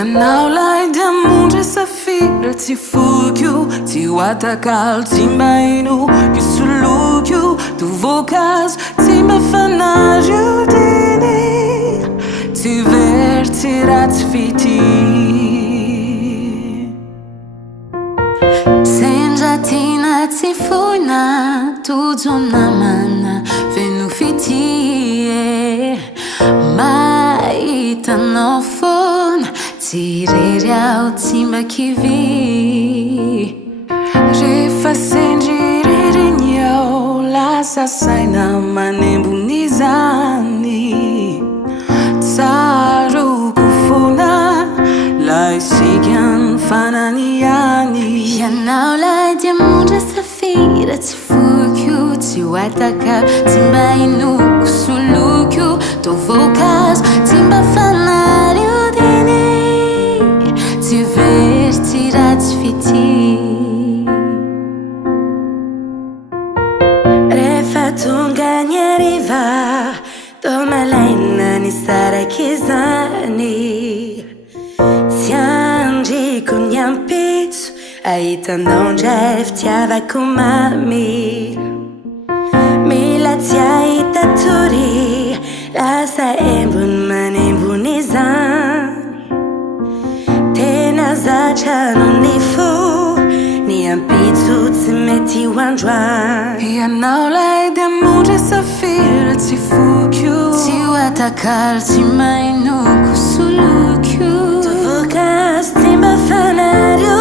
Ianao lay dia mondry safira tsy fokio, tsy ho atakaly, tsy mba ino io solokio, do voankazo tsy mba fanary io diny, tsy very tsy ratsy fity. Sendra tina tsy foina, tojo namana feno fity. Mahitanao foana, tsy rery aho tsy mba kivy. Rehefa sendry ririny aho, lasa saina manembony izany. Tsaroko foana, lay sikany fanany ihany. Ianao lay dia mondra safira tsy fokio, tsy ho ataka, tsy mba inoko solokio, do voankazo tsy mba fanary io diny, tsy very tsy ratsy fity. Rehefa tonga ny hariva, tô malaina ny saraky izany. Tsy andriko ny ampitso, ahitanao ndray fitiavako mamy. Mila tsy ahita tory, lasa embony manembony izany. Tena zatra no ny fo, ny ampitso tsy mety ho androany. Ianao lay dia mondry safira tsy fokio, tsy ho atakaly, tsy mba inoko solokio, do voankazo tsy mba fanary io